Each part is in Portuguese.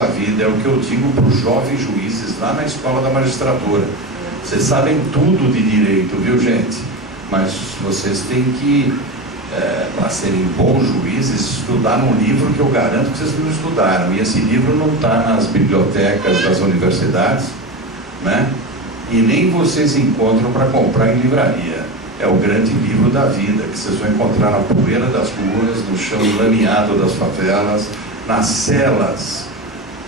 da vida, é o que eu digo para os jovens juízes lá na escola da magistratura. Vocês sabem tudo de direito, viu, gente? Mas vocês têm que, para serem bons juízes, estudar num livro que eu garanto que vocês não estudaram. E esse livro não está nas bibliotecas das universidades, né? E nem vocês encontram para comprar em livraria. É o grande livro da vida, que vocês vão encontrar na poeira das ruas, no chão lameado das favelas, nas celas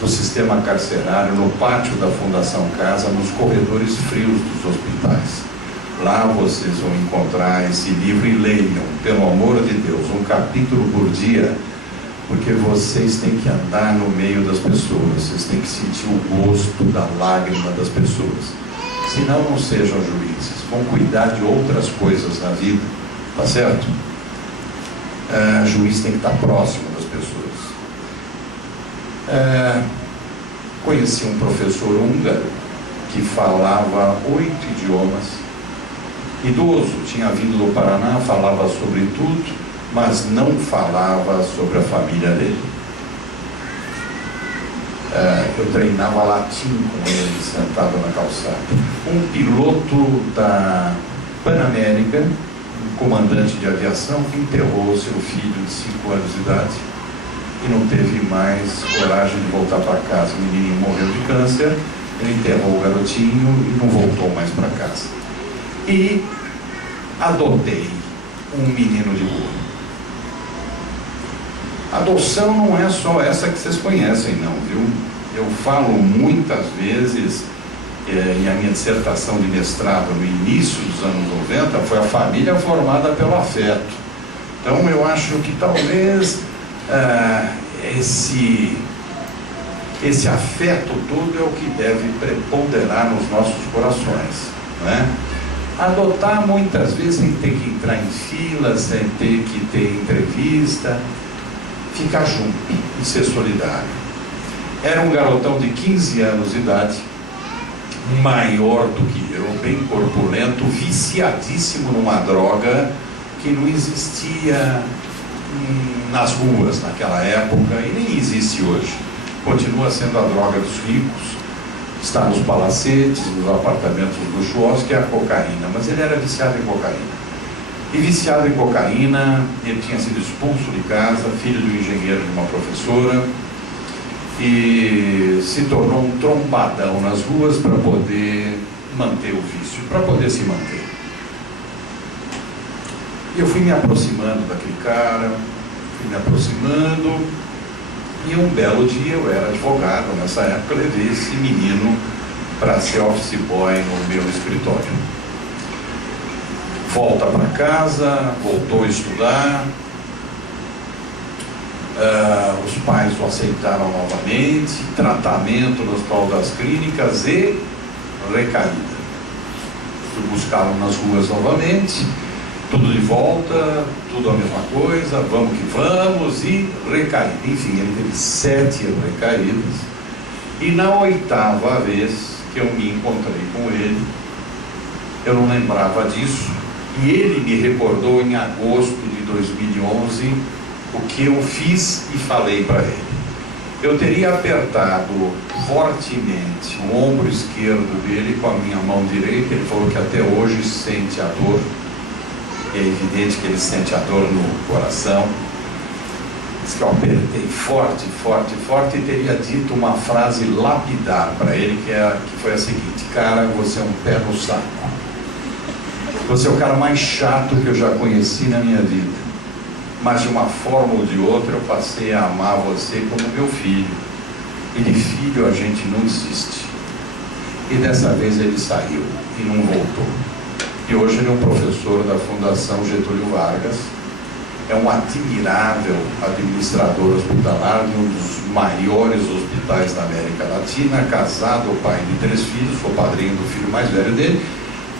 do sistema carcerário, no pátio da Fundação Casa, nos corredores frios dos hospitais. Lá vocês vão encontrar esse livro e leiam, pelo amor de Deus, um capítulo por dia, porque vocês têm que andar no meio das pessoas, vocês têm que sentir o gosto da lágrima das pessoas. Senão não sejam juízes, vão cuidar de outras coisas na vida, tá certo? Juiz tem que estar próximo das pessoas. Conheci um professor húngaro que falava 8 idiomas, idoso, tinha vindo do Paraná, falava sobre tudo, mas não falava sobre a família dele. Eu treinava latim com ele, sentado na calçada. Um piloto da Panamérica, um comandante de aviação, que enterrou seu filho de 5 anos de idade e não teve mais coragem de voltar para casa. O menininho morreu de câncer, ele enterrou o garotinho e não voltou mais para casa. E adotei um menino de rua. Adoção não é só essa que vocês conhecem, não, viu? Eu falo muitas vezes, e a minha dissertação de mestrado no início dos anos 90 foi a família formada pelo afeto. Então eu acho que talvez esse afeto todo é o que deve preponderar nos nossos corações, né? Adotar muitas vezes sem ter que entrar em fila, sem ter que ter entrevista, ficar junto e ser solidário. Era um garotão de 15 anos de idade, maior do que eu, bem corpulento, viciadíssimo numa droga que não existia nas ruas naquela época e nem existe hoje. Continua sendo a droga dos ricos, está nos palacetes, nos apartamentos luxuosos, que é a cocaína, mas ele era viciado em cocaína. E viciado em cocaína, ele tinha sido expulso de casa, filho do engenheiro de uma professora, e se tornou um trombadão nas ruas para poder manter o vício, para poder se manter. E eu fui me aproximando daquele cara, e um belo dia, eu era advogado nessa época, eu levei esse menino para ser office boy no meu escritório. Volta para casa, voltou a estudar, os pais o aceitaram novamente, tratamento no Hospital das Clínicas e recaída. Fui buscá-lo nas ruas novamente, tudo de volta, tudo a mesma coisa, vamos que vamos, e recaída. Enfim, ele teve 7 recaídas, e na 8ª vez que eu me encontrei com ele, eu não lembrava disso, e ele me recordou em agosto de 2011 o que eu fiz e falei para ele. Eu teria apertado fortemente o ombro esquerdo dele com a minha mão direita. Ele falou que até hoje sente a dor, e é evidente que ele sente a dor no coração. Diz que eu apertei forte, forte, forte, e teria dito uma frase lapidar para ele, que foi a seguinte: cara, você é um pé no saco. Você é o cara mais chato que eu já conheci na minha vida. Mas de uma forma ou de outra eu passei a amar você como meu filho. E de filho a gente não desiste. E dessa vez ele saiu e não voltou. E hoje ele é um professor da Fundação Getúlio Vargas. É um admirável administrador hospitalar de um dos maiores hospitais da América Latina, casado, pai de 3 filhos, sou padrinho do filho mais velho dele.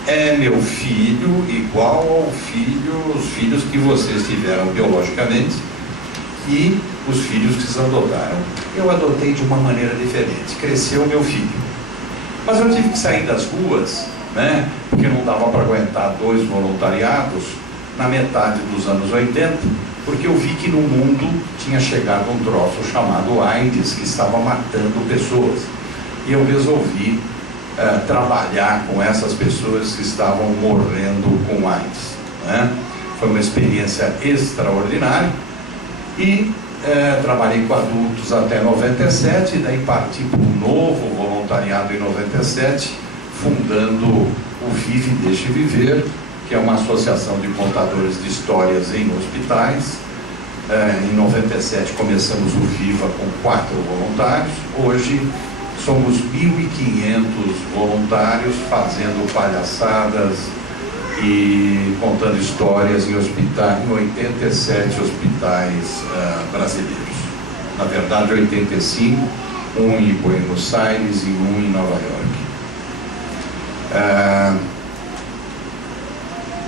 É meu filho, igual ao filho, os filhos que vocês tiveram biologicamente e os filhos que vocês adotaram. Eu adotei de uma maneira diferente, cresceu meu filho. Mas eu tive que sair das ruas, né, porque não dava para aguentar 2 voluntariados. Na metade dos anos 80, porque eu vi que no mundo tinha chegado um troço chamado AIDS, que estava matando pessoas. E eu resolvi trabalhar com essas pessoas que estavam morrendo com AIDS, né? Foi uma experiência extraordinária. E trabalhei com adultos até 97, daí parti para um novo voluntariado em 97, fundando o Vive e Deixe Viver, que é uma associação de contadores de histórias em hospitais. Em 97 começamos o Viva com 4 voluntários. Hoje somos 1.500 voluntários fazendo palhaçadas e contando histórias em 87 hospitais brasileiros. Na verdade, 85, um em Buenos Aires e um em Nova York.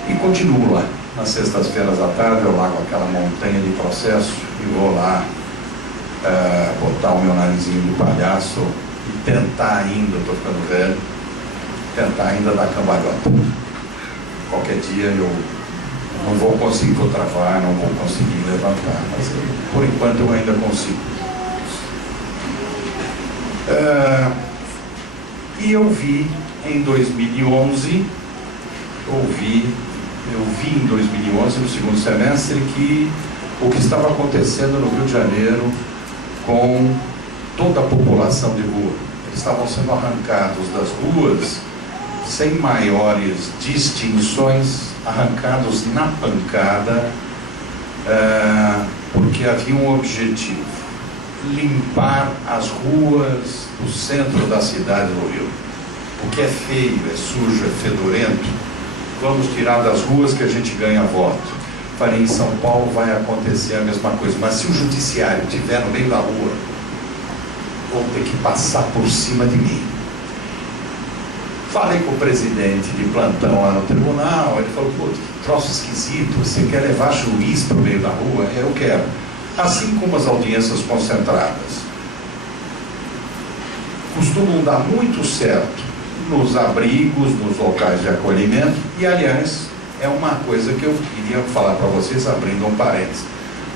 E continuo lá. Nas sextas-feiras à tarde eu largo aquela montanha de processo e vou lá botar o meu narizinho de palhaço e tentar ainda, estou ficando velho, tentar ainda dar cambalhota. Qualquer dia eu não vou conseguir travar, não vou conseguir levantar, mas por enquanto eu ainda consigo. E eu vi em 2011, eu vi em 2011, no segundo semestre, que o que estava acontecendo no Rio de Janeiro com toda a população de rua. Eles estavam sendo arrancados das ruas sem maiores distinções, arrancados na pancada, porque havia um objetivo: limpar as ruas do centro da cidade do Rio. O que é feio, é sujo, é fedorento, vamos tirar das ruas que a gente ganha voto. Falei, em São Paulo vai acontecer a mesma coisa, mas se o judiciário estiver no meio da rua, vão ter que passar por cima de mim. Falei com o presidente de plantão lá no tribunal, ele falou, pô, que troço esquisito, você quer levar juiz para o meio da rua? Eu quero. Assim como as audiências concentradas costumam dar muito certo nos abrigos, nos locais de acolhimento, e aliás, é uma coisa que eu queria falar para vocês, abrindo um parênteses.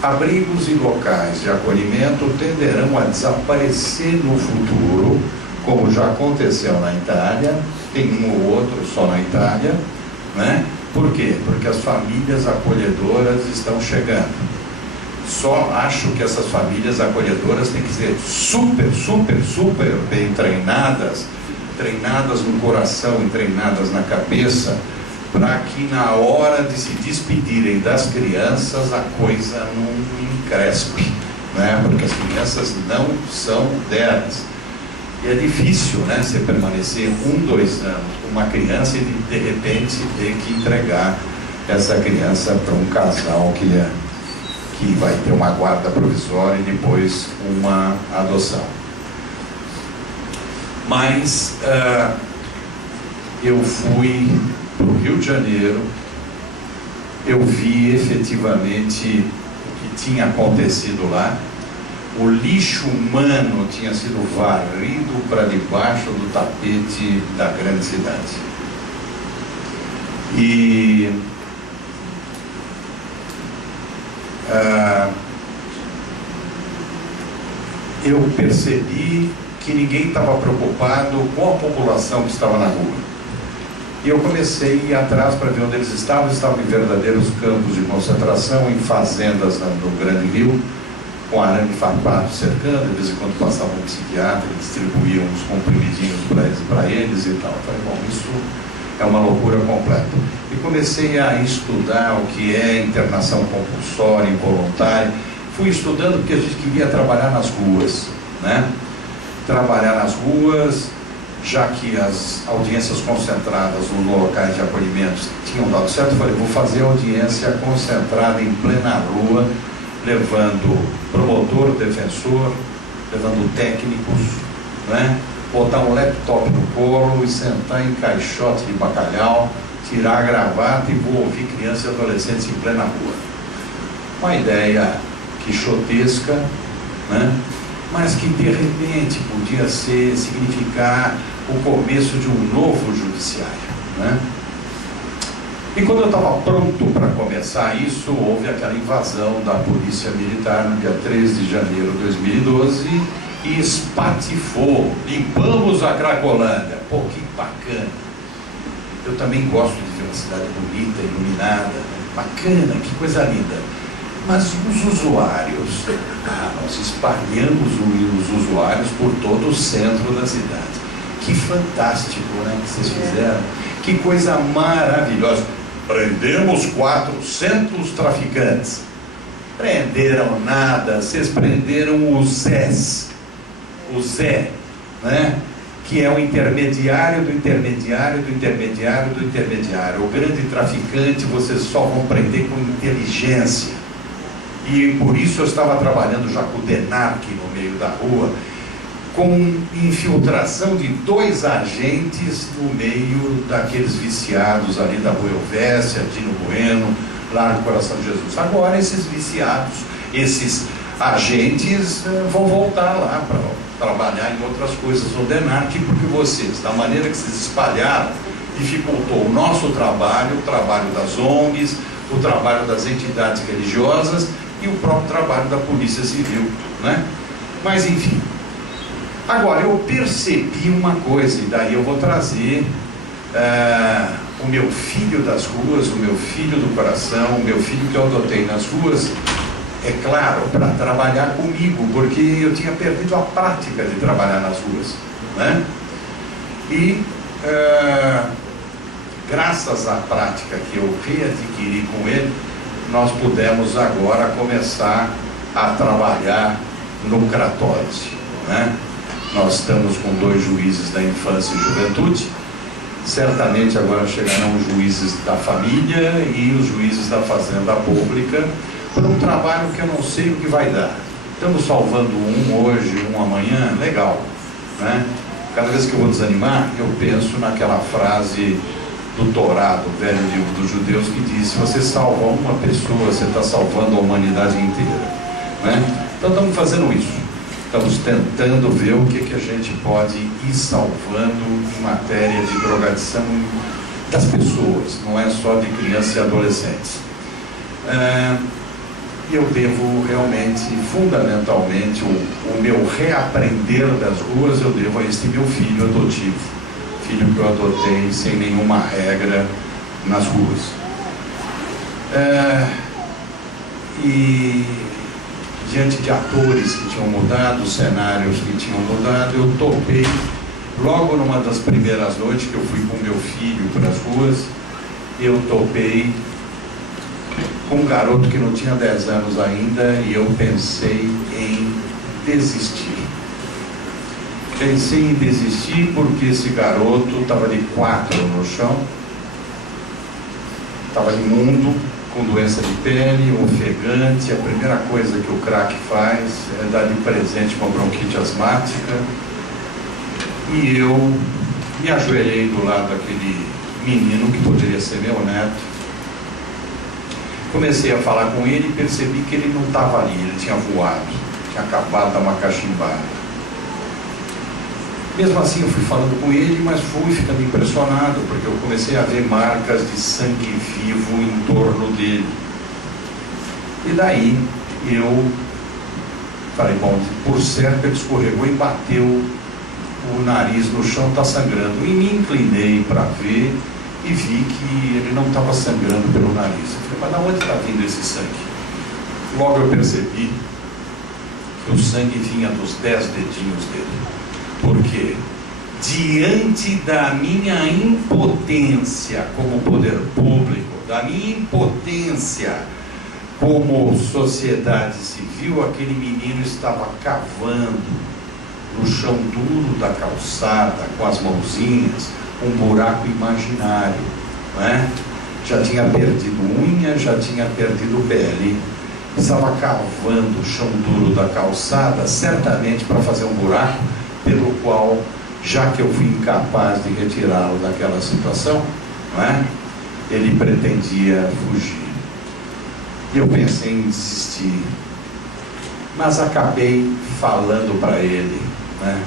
Abrigos e locais de acolhimento tenderão a desaparecer no futuro, como já aconteceu na Itália, tem um ou outro só na Itália, né? Por quê? Porque as famílias acolhedoras estão chegando. Só acho que essas famílias acolhedoras têm que ser super, super, super bem treinadas, treinadas no coração e treinadas na cabeça, para que na hora de se despedirem das crianças a coisa não encrespe, né? Porque as crianças não são delas. E é difícil, né, você permanecer 1, 2 anos com uma criança e de repente ter que entregar essa criança para um casal que vai ter uma guarda provisória e depois uma adoção. Mas eu fui para o Rio de Janeiro, eu vi efetivamente o que tinha acontecido lá. O lixo humano tinha sido varrido para debaixo do tapete da grande cidade. E eu percebi que ninguém estava preocupado com a população que estava na rua. E eu comecei a ir atrás para ver onde eles estavam. Estavam em verdadeiros campos de concentração, em fazendas no Grande Rio, com arame farpado cercando. De vez em quando passava um psiquiatra e distribuía uns comprimidinhos para eles e tal. Eu falei, bom, isso é uma loucura completa. E comecei a estudar o que é internação compulsória, involuntária. Fui estudando porque a gente queria trabalhar nas ruas, né? Trabalhar nas ruas, já que as audiências concentradas nos locais de acolhimento tinham dado certo. Eu falei, vou fazer audiência concentrada em plena rua, levando promotor, defensor, levando técnicos, né? Botar um laptop no colo e sentar em caixote de bacalhau, tirar a gravata e vou ouvir crianças e adolescentes em plena rua. Uma ideia quixotesca, né? Mas que de repente podia significar o começo de um novo judiciário, né? E quando eu estava pronto para começar isso, houve aquela invasão da Polícia Militar no dia 3 de janeiro de 2012 e espatifou, limpamos a Cracolândia. Pô, que bacana! Eu também gosto de ver uma cidade bonita, iluminada, bacana, que coisa linda. Mas os usuários, nós espalhamos os usuários por todo o centro da cidade. Que fantástico, né, que vocês fizeram. Que coisa maravilhosa. Prendemos 400 traficantes. Prenderam nada, vocês prenderam o Zés. O Zé, né? Que é o intermediário do intermediário do intermediário do intermediário. O grande traficante vocês só vão prender com inteligência. E por isso eu estava trabalhando já com o DENARC no meio da rua, com infiltração de 2 agentes no meio daqueles viciados ali da Rua Elvésia, Dino Bueno, lá no Coração de Jesus. Agora esses viciados, esses agentes vão voltar lá para trabalhar em outras coisas no DENARC, porque vocês, da maneira que vocês espalharam, dificultou o nosso trabalho, o trabalho das ONGs, o trabalho das entidades religiosas e o próprio trabalho da Polícia Civil, né? Mas enfim, agora eu percebi uma coisa, e daí eu vou trazer o meu filho das ruas, o meu filho do coração, o meu filho que eu adotei nas ruas, é claro, para trabalhar comigo, porque eu tinha perdido a prática de trabalhar nas ruas, né? E graças à prática que eu readquiri com ele, nós pudemos agora começar a trabalhar no Cratóide, né? Nós estamos com 2 juízes da infância e juventude, certamente agora chegarão os juízes da família e os juízes da fazenda pública, por um trabalho que eu não sei o que vai dar. Estamos salvando um hoje, um amanhã, legal, né? Cada vez que eu vou desanimar, eu penso naquela frase do Torá, do velho livro dos judeus, que diz: se você salva uma pessoa, você está salvando a humanidade inteira, né? Então estamos fazendo isso, estamos tentando ver o que a gente pode ir salvando em matéria de drogadição das pessoas, não é só de crianças e adolescentes. Eu devo realmente, fundamentalmente, o meu reaprender das ruas, eu devo a este meu filho adotivo, filho que eu adotei sem nenhuma regra nas ruas. E diante de atores que tinham mudado, cenários que tinham mudado, eu topei, logo numa das primeiras noites que eu fui com meu filho para as ruas, eu topei com um garoto que não tinha 10 anos ainda, e eu pensei em desistir. Pensei em desistir porque esse garoto estava de 4 no chão, estava imundo, com doença de pele, ofegante. A primeira coisa que o crack faz é dar de presente uma bronquite asmática. E eu me ajoelhei do lado daquele menino que poderia ser meu neto. Comecei a falar com ele e percebi que ele não estava ali, ele tinha voado, tinha acabado de dar uma cachimbada. Mesmo assim eu fui falando com ele, mas fui ficando impressionado, porque eu comecei a ver marcas de sangue vivo em torno dele. E daí eu falei, bom, por certo ele escorregou e bateu o nariz no chão, está sangrando. E me inclinei para ver e vi que ele não estava sangrando pelo nariz. Eu falei, mas de onde está vindo esse sangue? Logo eu percebi que o sangue vinha dos 10 dedinhos dele. Porque diante da minha impotência como poder público, da minha impotência como sociedade civil, aquele menino estava cavando no chão duro da calçada, com as mãozinhas, um buraco imaginário, não é? Já tinha perdido unha, já tinha perdido pele, estava cavando o chão duro da calçada, certamente para fazer um buraco pelo qual, já que eu fui incapaz de retirá-lo daquela situação, não é? Ele pretendia fugir. E eu pensei em desistir, mas acabei falando para ele, né?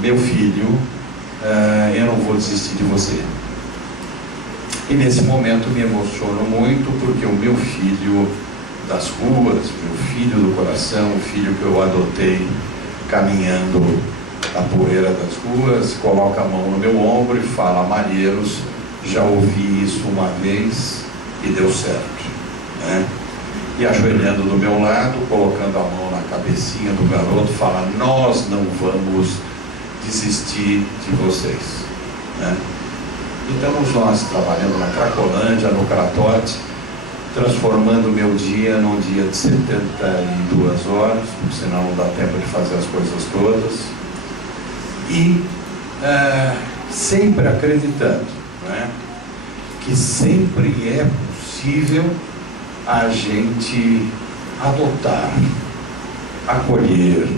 Meu filho, eu não vou desistir de você. E nesse momento me emociono muito, porque o meu filho das ruas, meu filho do coração, o filho que eu adotei caminhando a poeira das ruas, coloca a mão no meu ombro e fala: Malheiros, já ouvi isso uma vez e deu certo, né? E ajoelhando do meu lado, colocando a mão na cabecinha do garoto, fala: nós não vamos desistir de vocês, né? E estamos nós trabalhando na Cracolândia, no Cratote, transformando o meu dia num dia de 72 horas, porque senão não dá tempo de fazer as coisas todas. E sempre acreditando, né, que sempre é possível a gente adotar, acolher,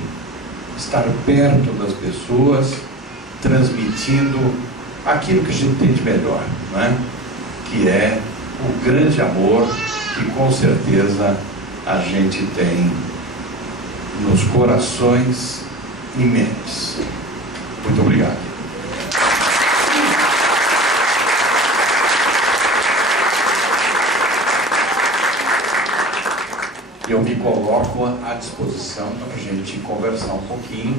estar perto das pessoas, transmitindo aquilo que a gente tem de melhor, né? Que é o grande amor que com certeza a gente tem nos corações e mentes. Muito obrigado. Eu me coloco à disposição para a gente conversar um pouquinho,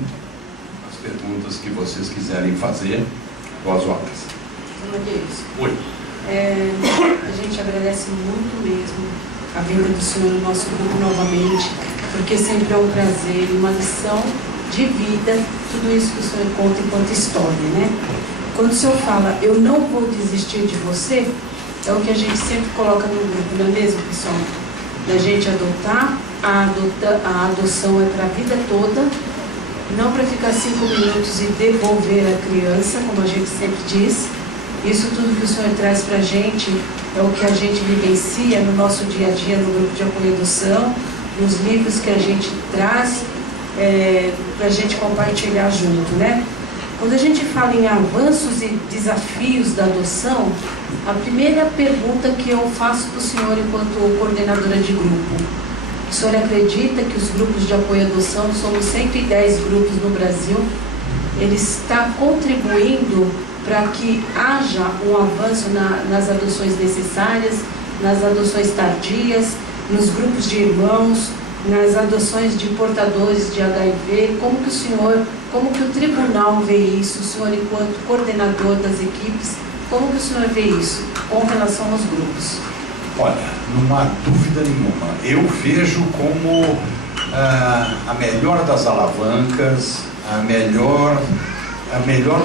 as perguntas que vocês quiserem fazer. Boas horas. Oi. A gente agradece muito mesmo a vinda do senhor no nosso grupo novamente, porque sempre é um prazer e uma lição de vida, tudo isso que o senhor conta enquanto história, né? Quando o senhor fala, eu não vou desistir de você, é o que a gente sempre coloca no grupo, não é mesmo, pessoal? Da gente adotar, a adoção é para a vida toda, não para ficar 5 minutos e devolver a criança, como a gente sempre diz. Isso tudo que o senhor traz para a gente é o que a gente vivencia no nosso dia a dia no grupo de apoio à adoção, nos livros que a gente traz para a gente compartilhar junto, né? Quando a gente fala em avanços e desafios da adoção, a primeira pergunta que eu faço para o senhor enquanto coordenadora de grupo: o senhor acredita que os grupos de apoio à adoção, somos 110 grupos no Brasil, ele está contribuindo para que haja um avanço nas adoções necessárias, nas adoções tardias, nos grupos de irmãos, nas adoções de portadores de HIV? Como que o tribunal vê isso, o senhor enquanto coordenador das equipes, como que o senhor vê isso com relação aos grupos? Olha, não há dúvida nenhuma, eu vejo como a melhor das alavancas, a melhor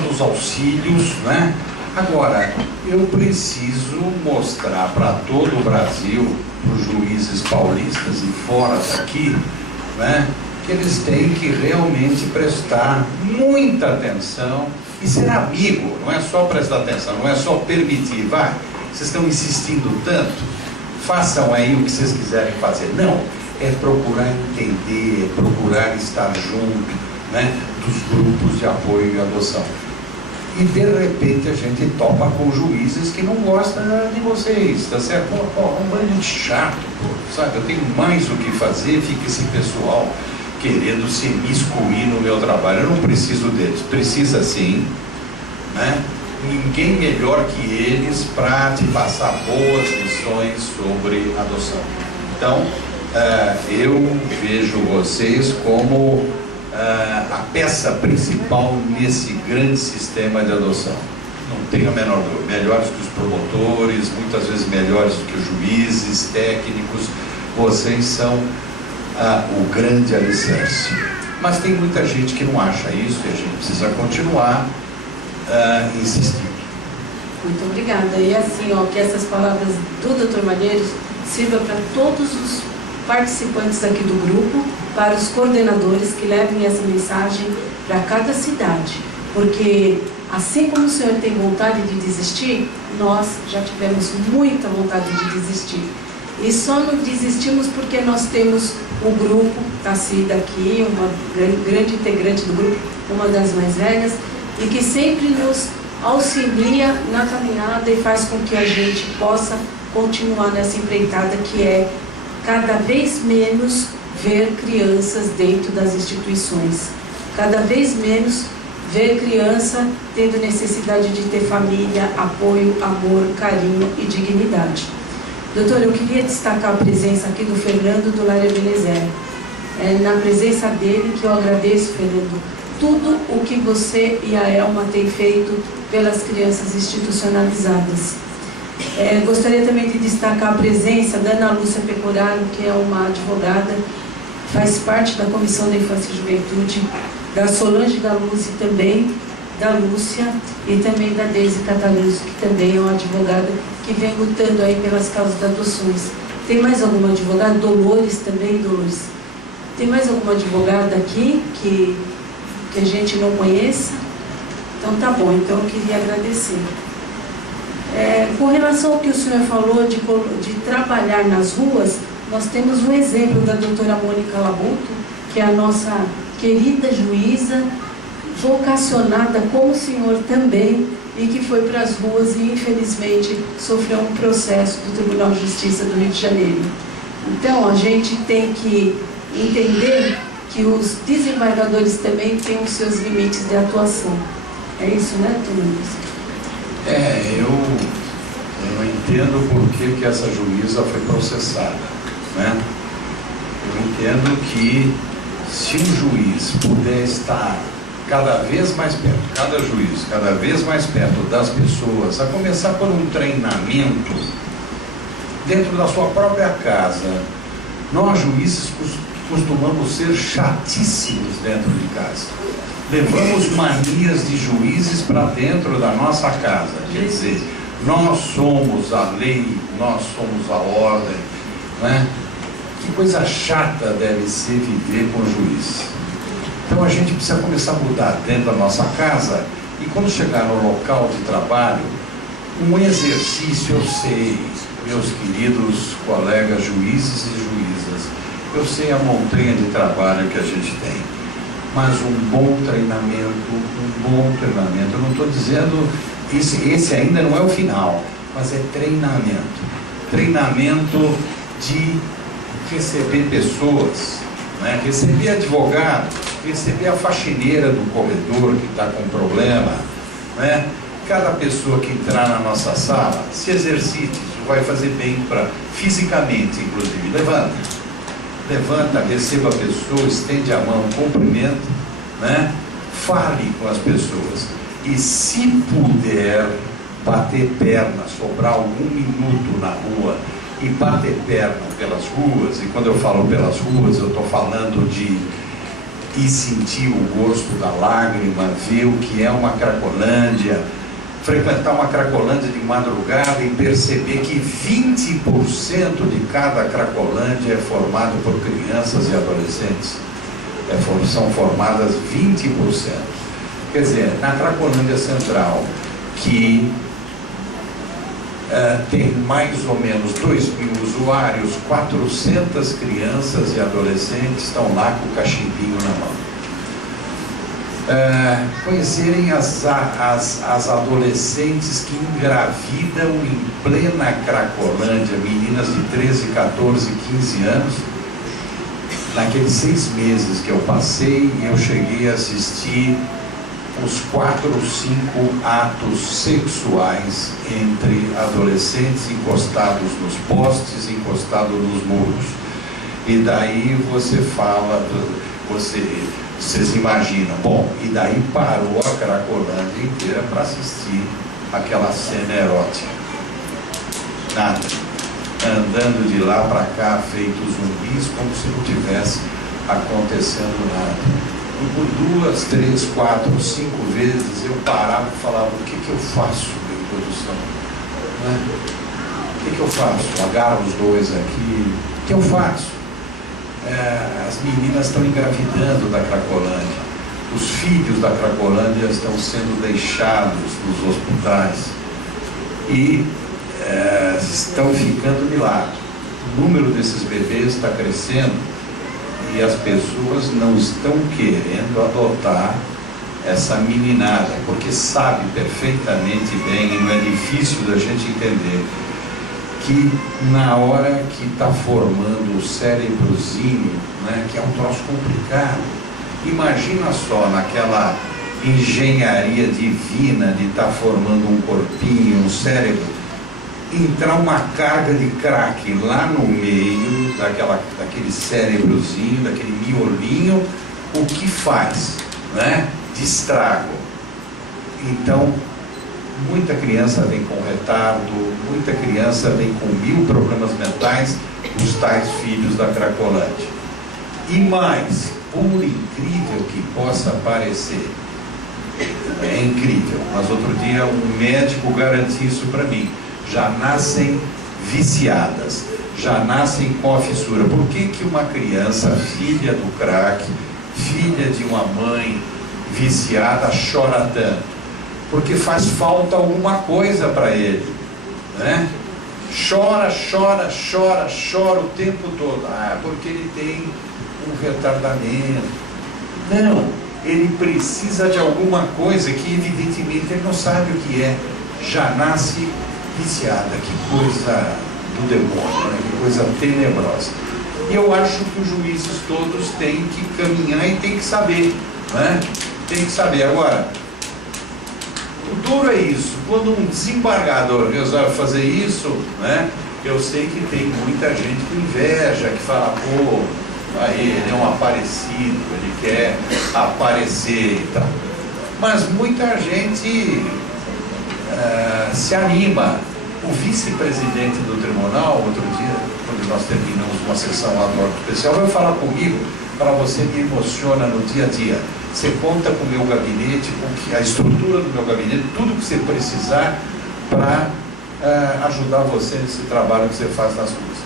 dos auxílios, né? Agora, eu preciso mostrar para todo o Brasil, para os juízes paulistas e fora daqui, né, que eles têm que realmente prestar muita atenção e ser amigo. Não é só prestar atenção, não é só permitir, vai, vocês estão insistindo tanto, façam aí o que vocês quiserem fazer. Não, é procurar entender, é procurar estar junto, né, dos grupos de apoio e adoção. E de repente a gente topa com juízes que não gostam de vocês, tá certo? Pô, um bando de chato, pô, sabe? Eu tenho mais o que fazer, fica esse pessoal querendo se miscuir no meu trabalho. Eu não preciso deles, precisa sim, né? Ninguém melhor que eles para te passar boas lições sobre adoção. Então, eu vejo vocês como a peça principal nesse grande sistema de adoção. Não tenho a menor dúvida. Melhores que os promotores, muitas vezes melhores do que os juízes, técnicos. Vocês são o grande alicerce. Mas tem muita gente que não acha isso e a gente precisa continuar insistindo. Muito obrigada. E assim, ó, que essas palavras do Dr. Malheiros sirvam para todos os participantes aqui do grupo, para os coordenadores que levem essa mensagem para cada cidade, porque assim como o senhor tem vontade de desistir, nós já tivemos muita vontade de desistir, e só não desistimos porque nós temos o grupo, Tacida aqui, uma grande integrante do grupo, uma das mais velhas, e que sempre nos auxilia na caminhada e faz com que a gente possa continuar nessa empreitada que é cada vez menos ver crianças dentro das instituições, cada vez menos ver criança tendo necessidade de ter família, apoio, amor, carinho e dignidade. Doutor, eu queria destacar a presença aqui do Fernando do Lar Ebenezer. É na presença dele que eu agradeço, Fernando, tudo o que você e a Elma têm feito pelas crianças institucionalizadas. Gostaria também de destacar a presença da Ana Lúcia Pecoraro, que é uma advogada, faz parte da Comissão da Infância e Juventude, da Solange da Lúcia também, da Lúcia, e também da Deise Cataluso, que também é uma advogada que vem lutando aí pelas causas das adoções. Tem mais alguma advogada? Dolores também, Dolores. Tem mais alguma advogada aqui que a gente não conheça? Então tá bom, então eu queria agradecer. Com relação ao que o senhor falou de trabalhar nas ruas, nós temos um exemplo da doutora Mônica Labuto, que é a nossa querida juíza, vocacionada como o senhor também, e que foi para as ruas e infelizmente sofreu um processo do Tribunal de Justiça do Rio de Janeiro. Então a gente tem que entender que os desembargadores também têm os seus limites de atuação. É isso, né, Tunis? Eu entendo por que essa juíza foi processada, né? Eu entendo que se um juiz puder estar cada vez mais perto, cada juiz, cada vez mais perto das pessoas, a começar por um treinamento dentro da sua própria casa. Nós juízes costumamos ser chatíssimos dentro de casa. Levamos manias de juízes para dentro da nossa casa. Quer dizer, nós somos a lei, nós somos a ordem, né? Que coisa chata deve ser viver com o juiz. Então a gente precisa começar a mudar dentro da nossa casa, e quando chegar no local de trabalho, um exercício, eu sei, meus queridos colegas juízes e juízas, eu sei a montanha de trabalho que a gente tem, mas um bom treinamento, eu não estou dizendo, esse ainda não é o final, mas é treinamento de receber pessoas, né? Receber advogado, receber a faxineira do corredor que está com problema, né? Cada pessoa que entrar na nossa sala, se exercite, isso vai fazer bem fisicamente, inclusive. Levanta, receba a pessoa, estende a mão, cumprimenta, né? Fale com as pessoas. E se puder bater perna, sobrar algum minuto na rua e bater perna pelas ruas, e quando eu falo pelas ruas, eu estou falando de ir sentir o gosto da lágrima, ver o que é uma Cracolândia, frequentar uma Cracolândia de madrugada e perceber que 20% de cada Cracolândia é formado por crianças e adolescentes. São formadas 20%. Quer dizer, na Cracolândia Central, que tem mais ou menos 2.000 usuários, 400 crianças e adolescentes estão lá com o cachimbinho na mão. Conhecerem as adolescentes que engravidam em plena Cracolândia, meninas de 13, 14, 15 anos. Naqueles 6 meses que eu passei, eu cheguei a assistir os 4 ou 5 atos sexuais entre adolescentes encostados nos postes, encostados nos muros. E daí você fala, vocês imaginam, bom, e daí parou a Cracolândia inteira para assistir aquela cena erótica. Nada. Andando de lá para cá, feitos zumbis, como se não tivesse acontecendo nada. E por 2, 3, 4, 5 vezes eu parava e falava: o que eu faço, meu produção? Né? O que eu faço? Agarro os dois aqui. O que eu faço? As meninas estão engravidando da Cracolândia. Os filhos da Cracolândia estão sendo deixados nos hospitais. E estão ficando de lado. O número desses bebês está crescendo e as pessoas não estão querendo adotar essa meninada, porque sabe perfeitamente bem, e não é difícil da gente entender, que na hora que está formando o cérebrozinho, né, que é um troço complicado, imagina só naquela engenharia divina de estar formando um corpinho, um cérebro, entrar uma carga de crack lá no meio daquele cérebrozinho, daquele miolinho, o que faz, né? De estrago. Então, muita criança vem com retardo, muita criança vem com 1000 problemas mentais, os tais filhos da Cracolândia. E mais, por incrível que possa parecer, é incrível, mas outro dia um médico garantiu isso para mim, já nascem viciadas, já nascem com a fissura. Por que uma criança, filha do crack, filha de uma mãe viciada, chora tanto? Porque faz falta alguma coisa para ele, né? Chora o tempo todo. Porque ele tem um retardamento. Não, ele precisa de alguma coisa que evidentemente ele não sabe o que é. Já nasce viciada. Que coisa do demônio, né? Que coisa tenebrosa. E eu acho que os juízes todos têm que caminhar e têm que saber, né? Tem que saber. Agora, o duro é isso, quando um desembargador resolve fazer isso, né? Eu sei que tem muita gente com inveja, que fala, pô, aí ele é um aparecido, ele quer aparecer e tal. Mas muita gente se anima. O vice-presidente do tribunal, outro dia, quando nós terminamos uma sessão lá no órgão especial, vai falar comigo, para você me emociona no dia a dia. Você conta com o meu gabinete, com a estrutura do meu gabinete, tudo que você precisar para ajudar você nesse trabalho que você faz nas ruas.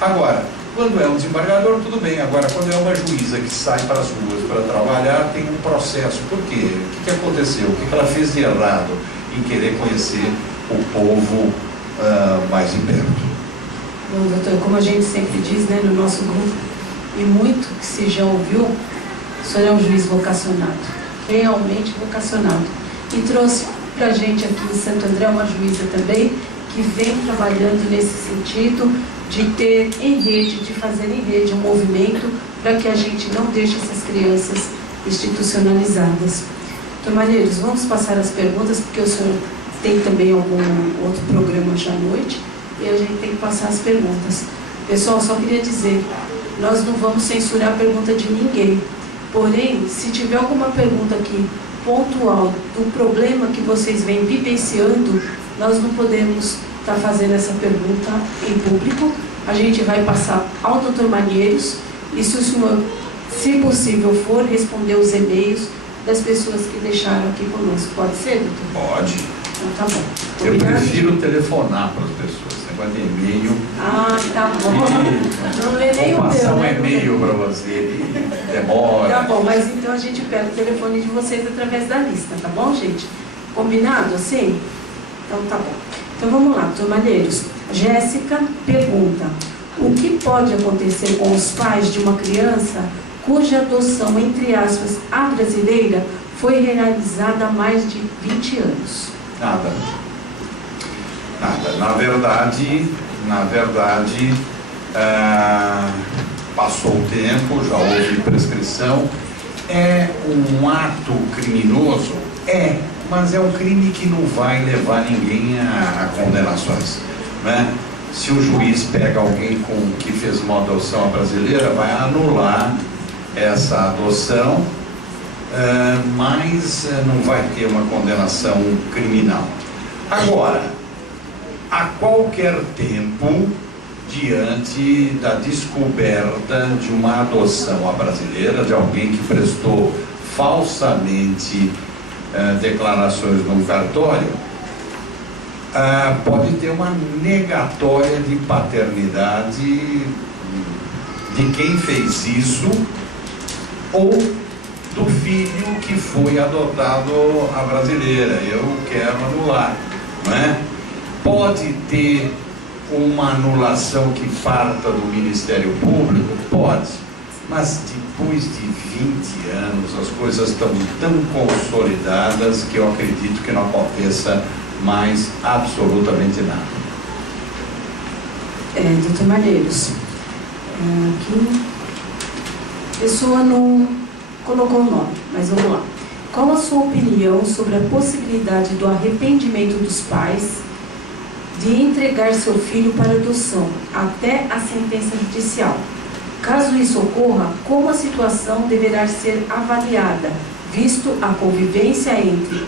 Agora, quando é um desembargador, tudo bem. Agora, quando é uma juíza que sai para as ruas para trabalhar, tem um processo. Por quê? O que aconteceu? O que ela fez de errado em querer conhecer o povo mais de perto? Bom, doutor, como a gente sempre diz, né, no nosso grupo, e muito que se já ouviu, o senhor é um juiz vocacionado, realmente vocacionado. E trouxe para a gente aqui em Santo André uma juíza também, que vem trabalhando nesse sentido de ter em rede, de fazer em rede um movimento para que a gente não deixe essas crianças institucionalizadas. Então, Maneiros, vamos passar as perguntas, porque o senhor tem também algum outro programa hoje à noite, e a gente tem que passar as perguntas. Pessoal, só queria dizer, nós não vamos censurar a pergunta de ninguém. Porém, se tiver alguma pergunta aqui pontual do problema que vocês vêm vivenciando, nós não podemos estar fazendo essa pergunta em público. A gente vai passar ao Dr. Maneiros, e se o senhor, se possível for, responder os e-mails das pessoas que deixaram aqui conosco. Pode ser, doutor? Pode. Então tá bom. Eu prefiro telefonar para as pessoas, negócio de e-mail. Ah, tá bom. Não lê nem o meu, vou passar um né? e-mail para você, demora. Tá bom, mas então a gente pega o telefone de vocês através da lista, tá bom, gente? Combinado assim? Então tá bom. Então vamos lá, doutor Malheiros. Jéssica pergunta: o que pode acontecer com os pais de uma criança cuja adoção, entre aspas, a brasileira, foi realizada há mais de 20 anos? Nada. Na verdade, passou o tempo, já houve prescrição. É um ato criminoso? É, mas é um crime que não vai levar ninguém a condenações, né? Se o juiz pega alguém que fez uma adoção brasileira, vai anular essa adoção, mas não vai ter uma condenação criminal. Agora, a qualquer tempo, diante da descoberta de uma adoção à brasileira, de alguém que prestou falsamente declarações num cartório, pode ter uma negatória de paternidade de quem fez isso ou do filho que foi adotado à brasileira. Eu quero anular, não é? Pode ter uma anulação que parta do Ministério Público? Pode, mas depois de 20 anos as coisas estão tão consolidadas que eu acredito que não aconteça mais absolutamente nada. Doutor Malheiros, aqui a pessoa não colocou o nome, mas vamos lá. Qual a sua opinião sobre a possibilidade do arrependimento dos pais de entregar seu filho para adoção até a sentença judicial? Caso isso ocorra, como a situação deverá ser avaliada, visto a convivência entre